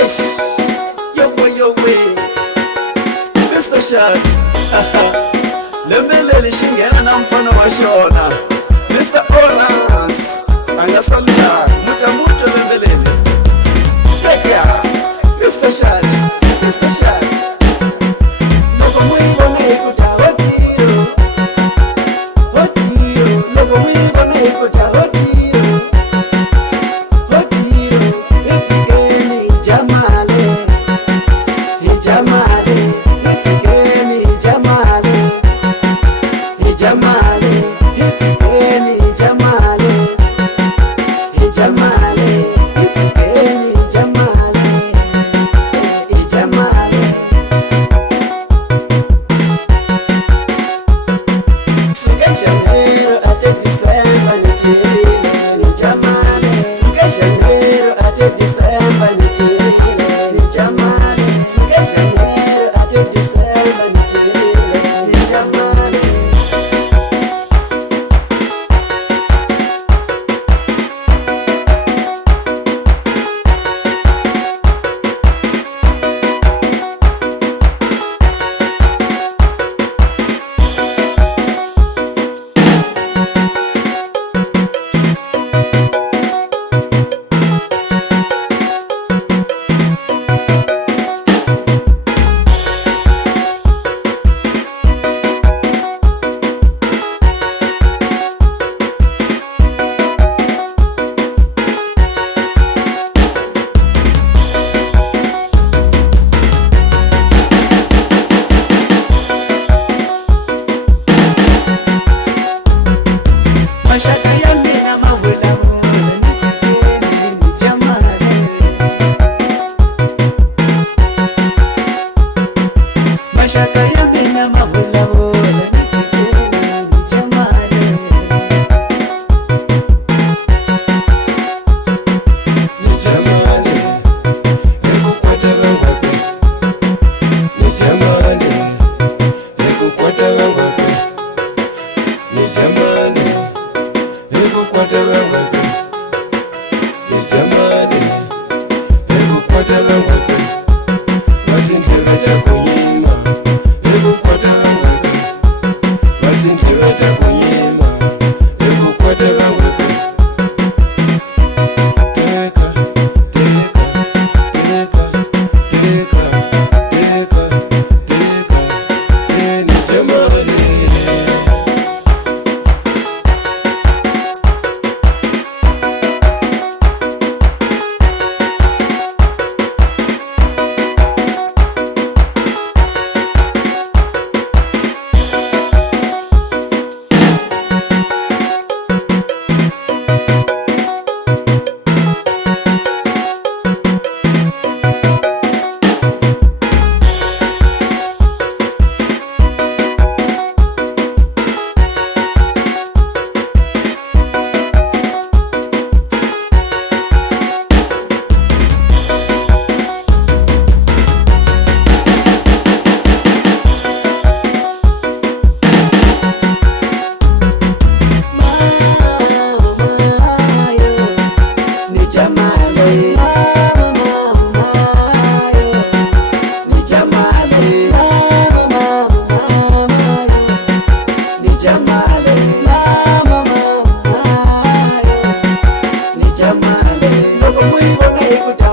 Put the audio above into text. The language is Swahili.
Eish, yo way, Mr. Shad. Lemeleli shingena na mfano wa Shona. Mr. Oras, angasalula, muta lemeleli. Take care, Mr. Shad, Mr. Shad. Logo mwibo na ikuta hotiro, hotiro. Logo mwibo na ikuta hotiro, hotiro. Itigeni jamale, jamale. Itigeni jamale, jamale. Itigeni jamale, jamale. Itigeni jamale, jamale. Suga Janeiro até Dezembro nitirine, jamale. Suga Janeiro até Dezembro nitirine, jamale. Suga Janeiro até Dezembro nitirine, jamale. Jamale, logo mwibo na ikuta